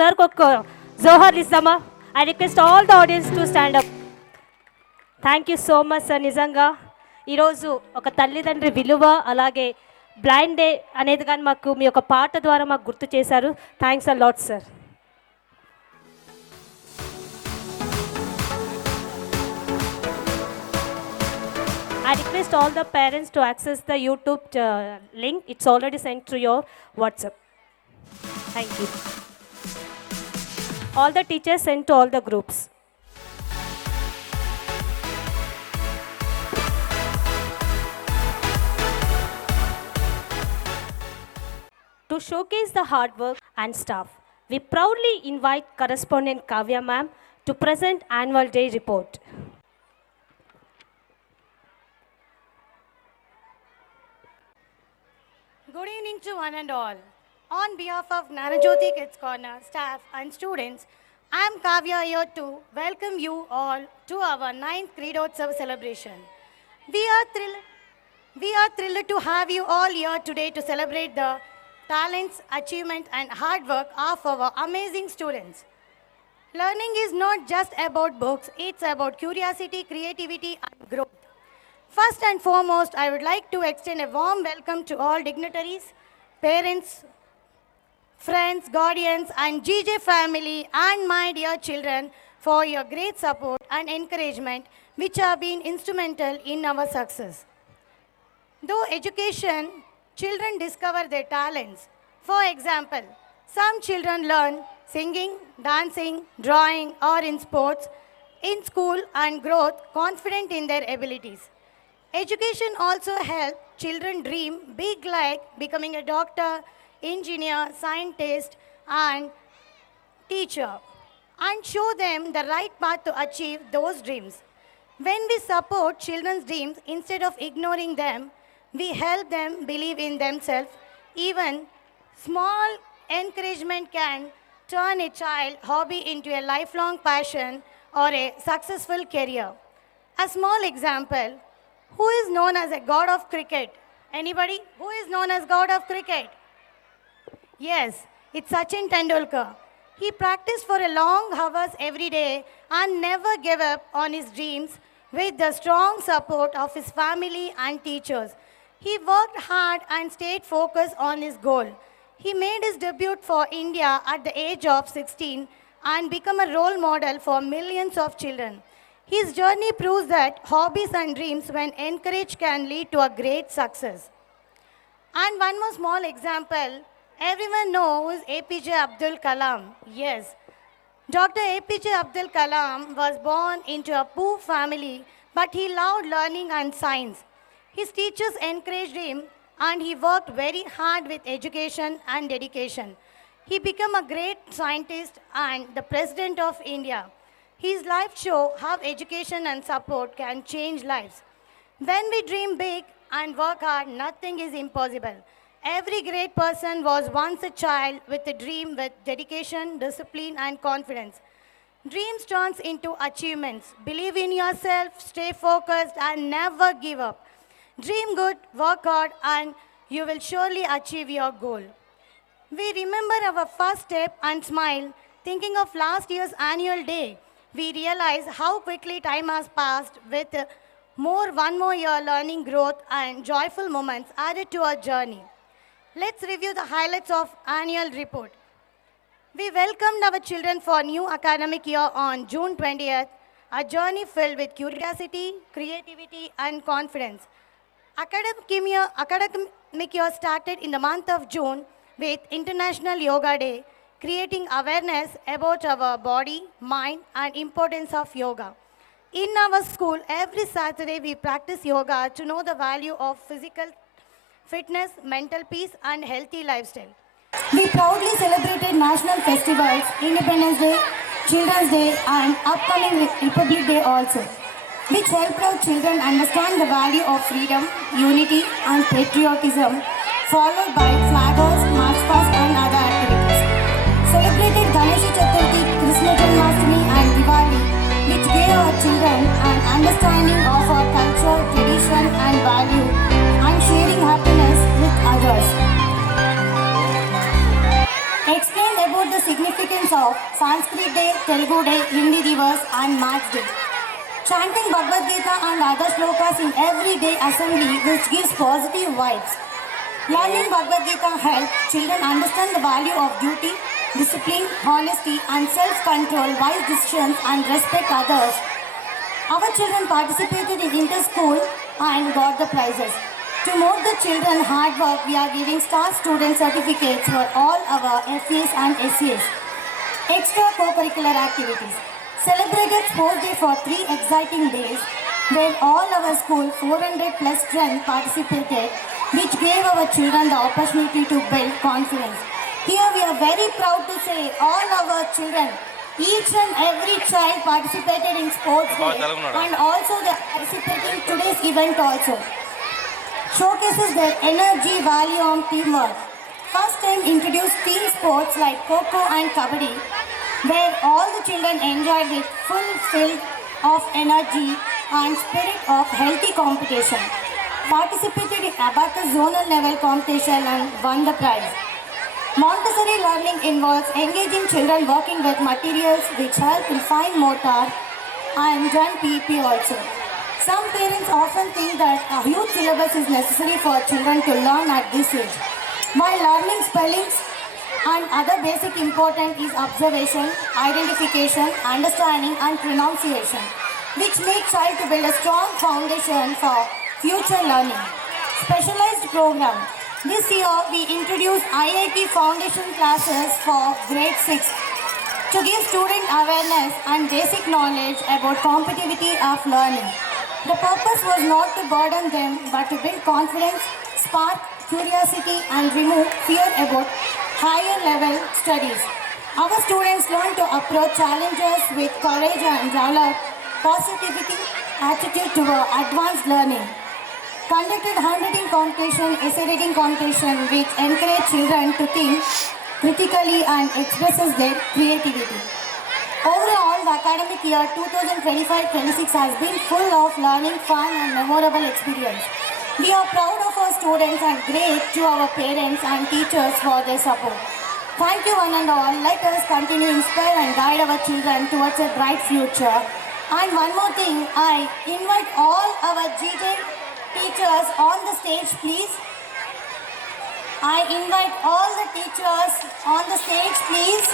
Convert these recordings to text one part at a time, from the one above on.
Sir ఒక జోహర్ ఇస్తామా? I request all the audience to stand up. Thank you so much sir. నిజంగా ఈరోజు ఒక తల్లిదండ్రి విలువ అలాగే బ్లైండ్ డే అనేది కానీ మాకు మీ యొక్క పాట ద్వారా మాకు గుర్తు చేశారు. Thanks a lot sir. I request all the parents to access the YouTube link. It's already sent to your WhatsApp. Thank you. All the teachers sent to all the groups. To showcase the hard work and staff, we proudly invite correspondent Kavya ma'am to present annual day report. Good evening to one and all. On behalf of Nanajyoti Kids Corner staff and students, I am Kavya here to welcome you all to our 9th Creedotsav celebration. We are thrilled to have you all here today to celebrate the talents, achievement and hard work of our amazing students. Learning is not just about books, it's about curiosity, creativity and growth. First and foremost, I would like to extend a warm welcome to all dignitaries, parents, friends, guardians, and GJ family and my dear children for your great support and encouragement, which have been instrumental in our success. Though education, children discover their talents. For example, some children learn singing, dancing, drawing, or in sports, in school and growth confident in their abilities. Education also helps children dream big like becoming a doctor, engineer, scientist, and teacher, and show them the right path to achieve those dreams. When we support children's dreams instead of ignoring them, we help them believe in themselves. Even small encouragement can turn a child hobby into a lifelong passion or a successful career. A small example, who is known as a god of cricket? Anybody? Who is known as god of cricket? Yes, it's Sachin Tendulkar. He practiced for a long hours every day and never gave up on his dreams with the strong support of his family and teachers. He worked hard and stayed focused on his goal. He made his debut for India at the age of 16 and became a role model for millions of children. His journey proves that hobbies and dreams, when encouraged, can lead to a great success. And one more small example, everyone knows APJ Abdul Kalam. Yes, Dr. APJ Abdul Kalam was born into a poor family, but he loved learning and science. His teachers encouraged him and he worked very hard with education and dedication. He became a great scientist and the President of India. His life shows how education and support can change lives. When we dream big and work hard, nothing is impossible. Every great person was once a child with a dream with dedication, discipline, and confidence. Dreams turns into achievements. Believe in yourself, stay focused, and never give up. Dream good, work hard, and you will surely achieve your goal. We remember our first step and smile, thinking of last year's annual day. We realize how quickly time has passed with one more year learning growth and joyful moments added to our journey. Let's review the highlights of annual report. We welcomed our children for new academic year on June 20th, a journey filled with curiosity, creativity and confidence. Academic year started in the month of June with International Yoga Day, creating awareness about our body, mind, and importance of yoga. In our school, every Saturday we practice yoga to know the value of physical fitness, mental peace, and healthy lifestyle. We proudly celebrated national festivals, Independence Day, Children's Day, and upcoming Republic Day also, which helped our children understand the value of freedom, unity, and patriotism, followed by flag hoist, march past, and other activities. Celebrated Ganesh Chaturthi, Krishna Janmashtami, and Diwali, which gave our children an understanding of our culture, tradition, and value, and sharing happiness with others. Explained about the the significance of Sanskrit Day, Telugu Day, Hindi Divas and Maths Day. Chanting Bhagavad Gita and other shlokas in everyday assembly which gives positive vibes. Learning Bhagavad Gita helps children understand the value of duty, discipline, honesty and self-control, wise decisions and respect others. Our children participated in inter-school and got the prizes. To note the children hard work, we are giving star student certificates for all our FAs and SAs. Extra co-curricular activities. Celebrated Sports Day for 3 exciting days where all our school 400 plus strength participated, which gave our children the opportunity to build confidence. Here we are very proud to say all our children, each and every child participated in Sports Day and also they are participating in today's event also. Showcases their energy, value and teamwork. First time introduced team sports like Kho-Kho and Kabaddi, where all the children enjoyed with full filled of energy and spirit of healthy competition. Participated in Abacus zonal level competition and won the prize. Montessori learning involves engaging children working with materials which help in fine motor and done PP also. Some parents often think that a huge syllabus is necessary for children to learn at this age. While learning spellings and other basic important is observation, identification, understanding and pronunciation, which make child to build a strong foundation for future learning. Specialized program. This year we introduced IIT foundation classes for grade 6 to give student awareness and basic knowledge about competitivity of learning. The purpose was not to burden them but to build confidence, spark curiosity and remove fear about higher level studies. Our students learn to approach challenges with courage and develop positivity attitude toward advanced learning. Conducted handwriting competition, essay writing competition which encourage children to think critically and expresses their creativity. Overall, the academic year 2025-26 has been full of learning, fun and memorable experience. We are proud of our students and great to our parents and teachers for their support. Thank you one and all. Let us continue to inspire and guide our children towards a bright future. And one more thing, I invite all our GJ teachers on the stage, please. I invite all the teachers on the stage, please.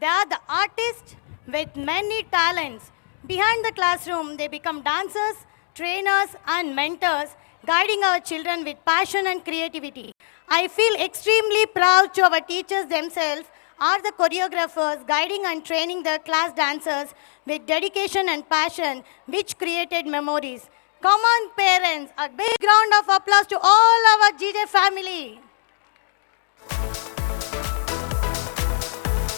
They are the artists with many talents. Behind the classroom, they become dancers, trainers, and mentors, guiding our children with passion and creativity. I feel extremely proud to our teachers themselves are the choreographers guiding and training the class dancers with dedication and passion, which created memories. Come on, parents, a big round of applause to all our GJ family.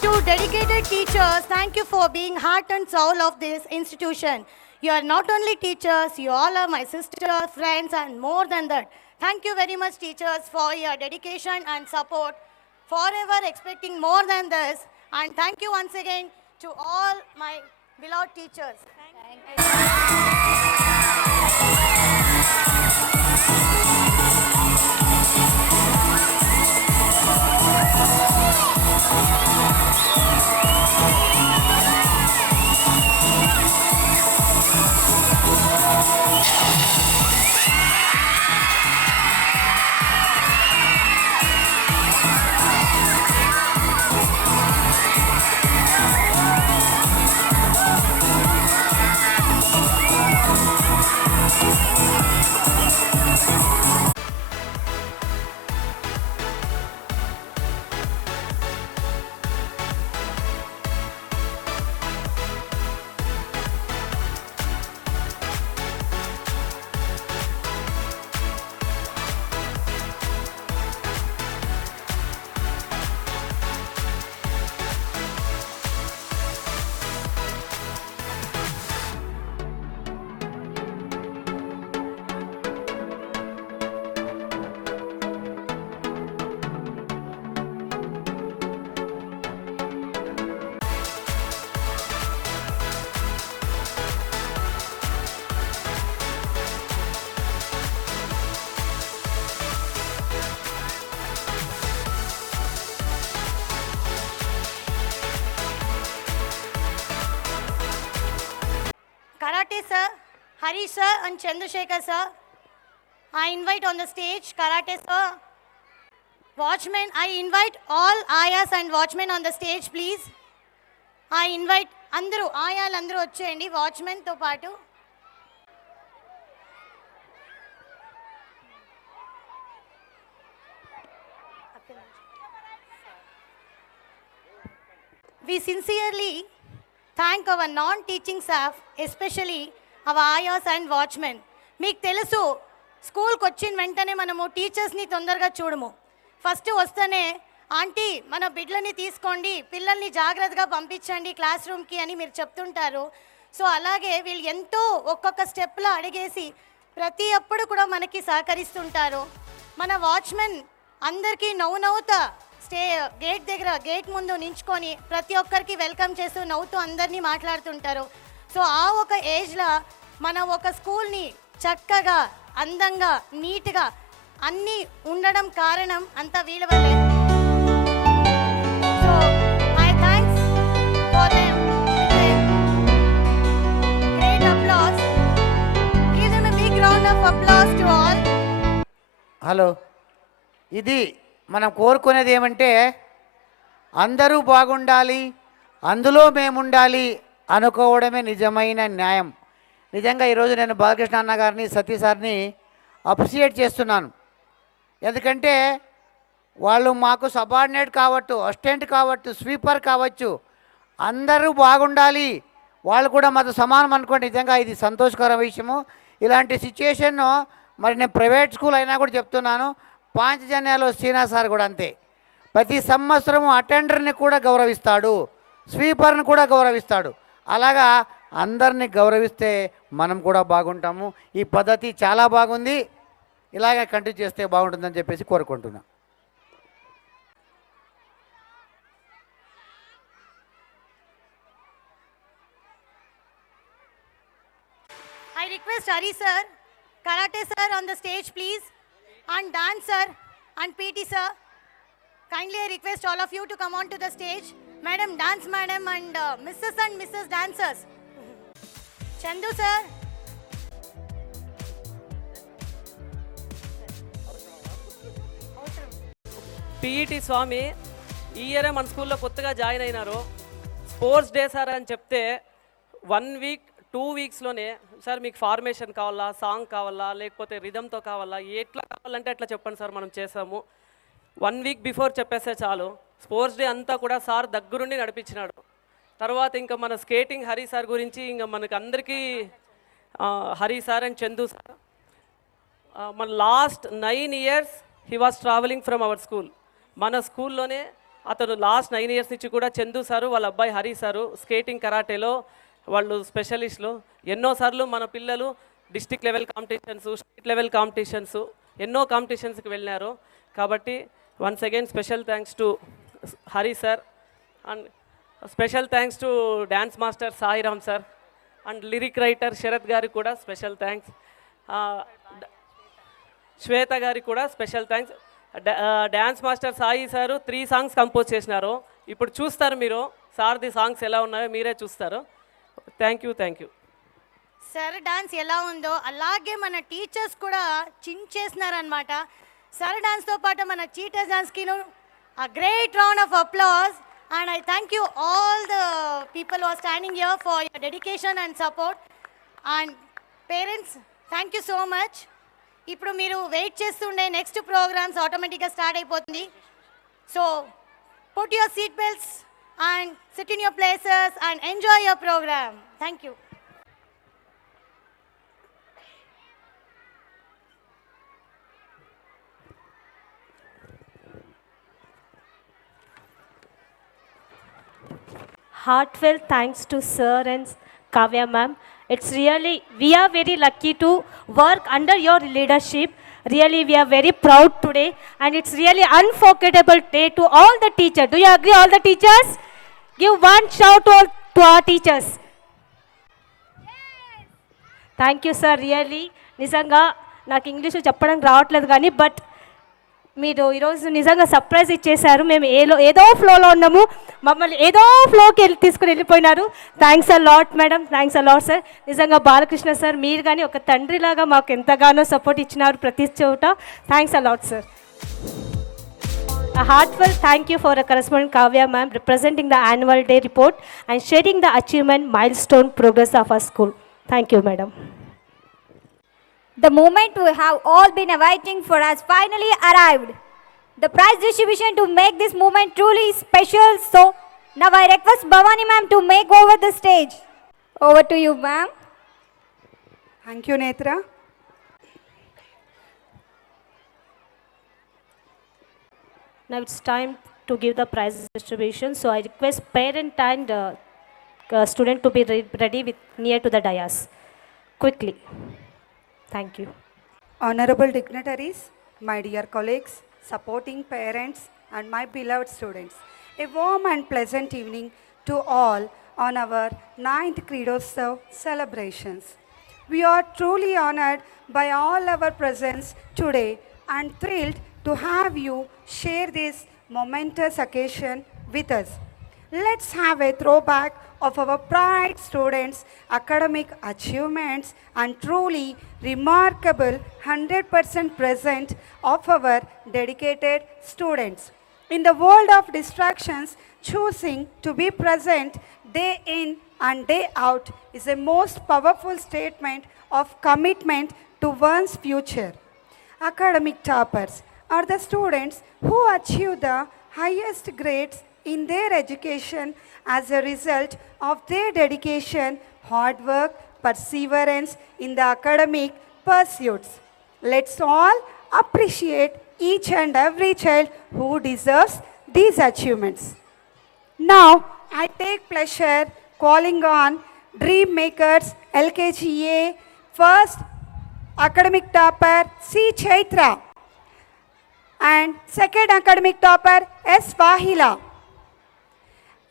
To dedicated teachers, thank you for being heart and soul of this institution. You are not only teachers, you all are my sisters, friends, and more than that. Thank you very much, teachers, for your dedication and support. Forever expecting more than this. And thank you once again to all my beloved teachers. Thank you. sir, Hari sir and Chandrasekhar sir. I invite on the stage Karate sir. Watchmen, I invite all ayas and watchmen on the stage, please. I invite అందరూ ఆయాలందరూ వచ్చేయండి వాచ్మెన్తో పాటు. We sincerely thank our non-teaching staff, especially our ayas and watchmen. మీకు తెలుసు స్కూల్కి వచ్చిన వెంటనే మనము టీచర్స్ని తొందరగా చూడము. ఫస్ట్ వస్తేనే ఆంటీ మన బిడ్డలని తీసుకోండి, పిల్లల్ని జాగ్రత్తగా పంపించండి క్లాస్ రూమ్కి అని మీరు చెప్తుంటారు. సో అలాగే వీళ్ళు ఎంతో ఒక్కొక్క స్టెప్లో అడిగేసి ప్రతి అప్పుడు కూడా మనకి సహకరిస్తుంటారు. మన వాచ్మెన్ అందరికీ నవ్వుతా గేట్ దగ్గర గేట్ ముందు నించుకొని ప్రతి ఒక్కరికి వెల్కమ్ చేస్తూ నవ్వుతూ అందరినీ మాట్లాడుతుంటారు. సో ఆ ఒక ఏజ్లో మన ఒక స్కూల్ని చక్కగా అందంగా నీట్గా అన్నీ ఉండడం కారణం అంతా వీళ్ళ వల్లే. So my thanks for them. Great applause. Give them a big round of applause to all. Hello, ఇది మనం కోరుకునేది ఏమంటే అందరూ బాగుండాలి, అందులో మేముండాలి అనుకోవడమే నిజమైన న్యాయం. నిజంగా ఈరోజు నేను బాలకృష్ణ అన్న గారిని సతీ సార్ని అప్రిషియేట్ చేస్తున్నాను. ఎందుకంటే వాళ్ళు మాకు సబార్డినేట్ కావచ్చు, అసిస్టెంట్ కావచ్చు, స్వీపర్ కావచ్చు, అందరూ బాగుండాలి, వాళ్ళు కూడా మాతో సమానం అనుకోండి. నిజంగా ఇది సంతోషకర విషయము. ఇలాంటి సిచ్యుయేషన్ను మరి నేను ప్రైవేట్ స్కూల్ అయినా కూడా చెప్తున్నాను. పాంచజన్యాలో శ్రీనాథ్ సార్ కూడా అంతే. ప్రతి సంవత్సరము అటెండర్ని కూడా గౌరవిస్తాడు, స్వీపర్ని కూడా గౌరవిస్తాడు. అలాగా అందరినీ గౌరవిస్తే మనం కూడా బాగుంటాము. ఈ పద్ధతి చాలా బాగుంది, ఇలాగే కంటిన్యూ చేస్తే బాగుంటుందని చెప్పేసి కోరుకుంటున్నా. I request Hari sir, Karate sir on the stage please, and dance sir and PT sir. Kindly I request all of you to come on to the stage. Madam, dance madam, and Mrs. and Mrs. dancers. Chandu sir. PET Swamy ఈ ఇయరే మన స్కూల్లో కొత్తగా join అయినారు. Sports day sir అని చెప్తే 1 week 2 వీక్స్లోనే sir మీకు formation కావాలా, సాంగ్ కావాలా, లేకపోతే రిథమ్తో కావాలా, ఎట్లా కావాలంటే అట్లా చెప్పండి సార్ మనం చేసాము. 1 వీక్ బిఫోర్ చెప్పేస్తే చాలు. స్పోర్ట్స్ డే అంతా కూడా సార్ దగ్గరుండి నడిపించినాడు. తర్వాత ఇంకా మన స్కేటింగ్ హరి సార్ గురించి ఇంకా మనకు అందరికీ Hari sir and Chandu sir మన last 9 years he was travelling from our school. మన స్కూల్లోనే అతను లాస్ట్ 9 ఇయర్స్ నుంచి కూడా చందు సారు వాళ్ళ అబ్బాయి హరి సారు స్కేటింగ్ కరాటేలో వాళ్ళు స్పెషలిస్టులు. ఎన్నోసార్లు మన పిల్లలు district level competitions, state level competitions, ఎన్నో కాంపిటీషన్స్కి వెళ్ళినారు. కాబట్టి once again special thanks to Hari sir and special thanks to dance master Sairam sir and lyric writer Sharath గారికి కూడా స్పెషల్ థ్యాంక్స్. శ్వేత గారికి కూడా special thanks. Dance master Sai sir 3 songs compose చేసినారు. ఇప్పుడు చూస్తారు మీరు సార్ది సాంగ్స్ ఎలా ఉన్నాయో మీరే చూస్తారు. Thank you. సార్ డాన్స్ ఎలా ఉందో అలాగే మన టీచర్స్ కూడా చించేసినారనమాట. సార్ డాన్స్తో పాటు మన cheaters డాన్స్కి a great round of applause, and I thank you all the people who are standing here for your dedication and support. And parents, thank you so much. ఇప్పుడు మీరు wait చేస్తుండే next programmes ఆటోమేటిక్గా start అయిపోతుంది. So put your seat belts and sit in your places and enjoy your programme. Thank you. Heartfelt thanks to Sir and Kavya ma'am. It's really, we are very lucky to work under your leadership. Really, we are very proud today, and it's really unforgettable day to all the teachers. Do you agree, all the teachers? Give one shout out to our teachers. Thank you, sir. Really, నిజంగా నాకు English చెప్పడం రావట్లేదు కానీ but మీరు ఈరోజు నిజంగా surprise ఇచ్చేశారు. మేము ఏదో ఫ్లోలో ఉన్నాము, మమ్మల్ని ఏదో ఫ్లోకి తీసుకుని వెళ్ళిపోయినారు. Thanks a lot madam, thanks a lot sir. నిజంగా బాలకృష్ణ సార్ మీరు కానీ ఒక తండ్రిలాగా మాకు ఎంతగానో సపోర్ట్ ఇచ్చినారు ప్రతి చోట. Thanks a lot sir. A heartfelt thank you for a correspondent Kavya ma'am representing the annual day report and sharing the achievement milestone progress of our school. Thank you madam. The moment we have all been awaiting for has finally arrived. The prize distribution to make this moment truly special. So now I request Bhavani ma'am to make over the stage. Over to you ma'am. Thank you, Netra. Now it's time to give the prize distribution. So I request parent and student to be ready with near to the dais. Quickly. Thank you. Honorable dignitaries, my dear colleagues, supporting parents, and my beloved students, a warm and pleasant evening to all on our 9th Creedotsav celebrations. We are truly honored by all our presence today and thrilled to have you share this momentous occasion with us. Let's have a throwback of our pride students' academic achievements and truly remarkable 100% present of our dedicated students. In the world of distractions, choosing to be present day in and day out is a most powerful statement of commitment to one's future. Academic toppers are the students who achieve the highest grades in their education as a result of their dedication, hard work, perseverance in the academic pursuits. Let's all appreciate each and every child who deserves these achievements. Now, I take pleasure calling on Dream Makers LKGA first academic topper C. Chaitra and second academic topper S. Vahila.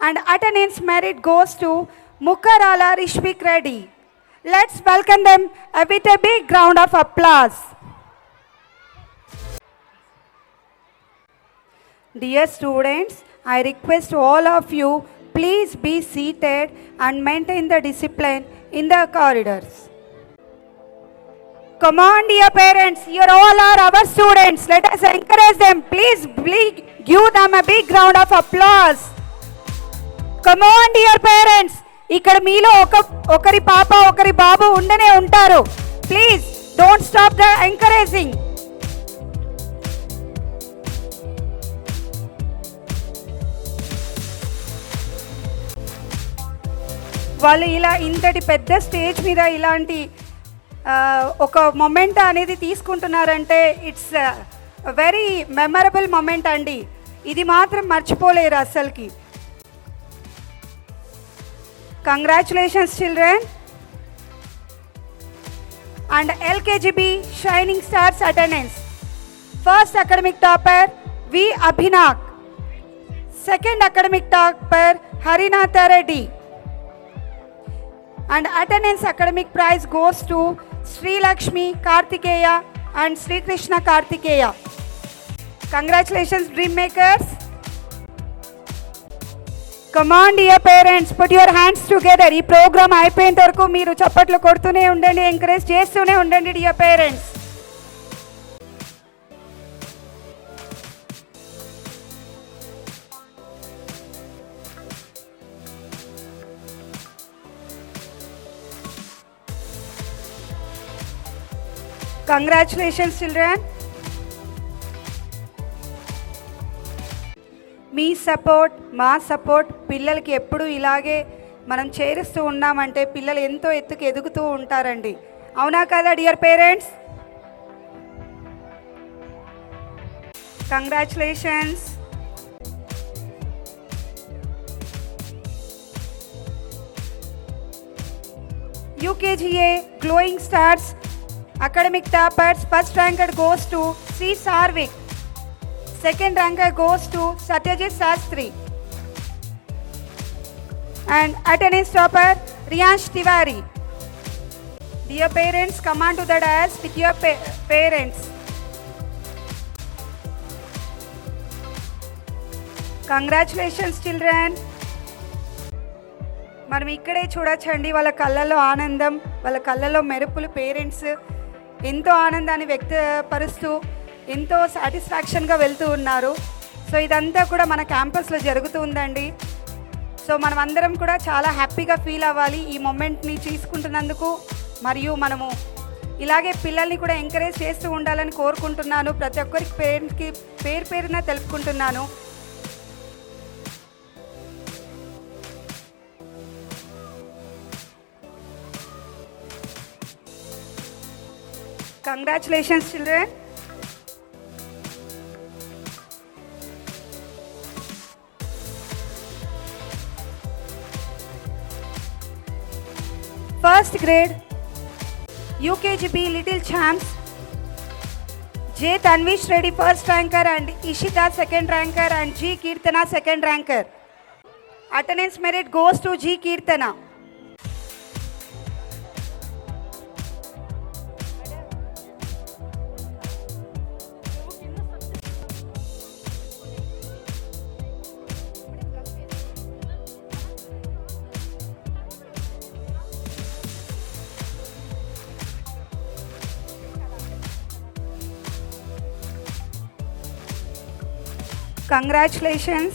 And attendance merit goes to Mukarala Rishvik Reddy. Let's welcome them with a big round of applause. Dear students, I request all of you, please be seated and maintain the discipline in the corridors. Come on, dear parents, you all are our students. Let us encourage them. Please give them a big round of applause. Come on, dear parents. ఇక్కడ మీలో ఒకరి పాప ఒకరి బాబు ఉండనే ఉంటారు. Please don't stop the encouraging. వాళ్ళు ఇలా ఇంతటి పెద్ద స్టేజ్ మీద ఇలాంటి ఒక మొమెంట్ అనేది తీసుకుంటున్నారంటే ఇట్స్ వెరీ మెమరబుల్ మొమెంట్ అండి. ఇది మాత్రం మర్చిపోలేరు అస్సలకి. Congratulations children. And LKG B shining stars attendance. First academic topper V Abhinak, second academic topper Harinatha Reddy. And attendance academic prize goes to Sri Lakshmi Kartikeya and Sri Krishna Kartikeya. Congratulations, Dream Makers. Come on, dear parents, put your hands together. ఈ programme అయిపోయేంత వరకు మీరు చప్పట్లు కొడుతూనే ఉండండి, encourage చేస్తూనే ఉండండి dear parents. Congratulations children. మీ సపోర్ట్ మా సపోర్ట్ పిల్లలకి ఎప్పుడు ఇలాగే మనం చేరుస్తూ ఉన్నామంటే పిల్లలు ఎంతో ఎత్తుకు ఎదుగుతూ ఉంటారండి. అవునా కదా dear parents? Congratulations. UKGA Glowing Stars academic toppers, first ranker goes to C. Sarvik, second ranker goes to Satyajit Sastri, and attendance topper Riyansh Tiwari. Dear parents, come on to the dais with your parents. Congratulations children. మనం ఇక్కడే చూడొచ్చండి వాళ్ళ కళ్ళల్లో ఆనందం, వాళ్ళ కళ్ళల్లో మెరుపులు. Parents ఎంతో ఆనందాన్ని వ్యక్తపరుస్తూ ఎంతో సాటిస్ఫాక్షన్గా వెళ్తూ ఉన్నారు. సో ఇదంతా కూడా మన క్యాంపస్లో జరుగుతూ ఉందండి. సో మనం అందరం కూడా చాలా హ్యాపీగా ఫీల్ అవ్వాలి ఈ మూమెంట్ని తీసుకుంటున్నందుకు. మరియు మనము ఇలాగే పిల్లల్ని కూడా ఎంకరేజ్ చేస్తూ ఉండాలని కోరుకుంటున్నాను. ప్రతి ఒక్కరికి పేరెంట్స్కి పేరు పేరున తెలుపుకుంటున్నాను. Congratulations children. First grade UKGB Little Champs, J. Tanvish Reddy first ranker and Ishita second ranker and G. Kirtana second ranker. Attendance merit goes to G. Kirtana. Congratulations.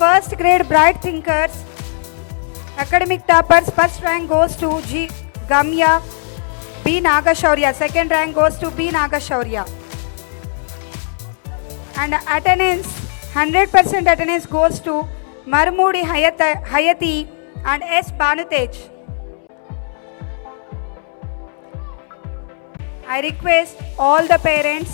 First grade Bright Thinkers, academic toppers, first rank goes to G. Gamya, B. Nagashaurya, second rank goes to B. Nagashaurya. And attendance, 100% attendance goes to Marmudi Hayati and S. Banutej. I request all the parents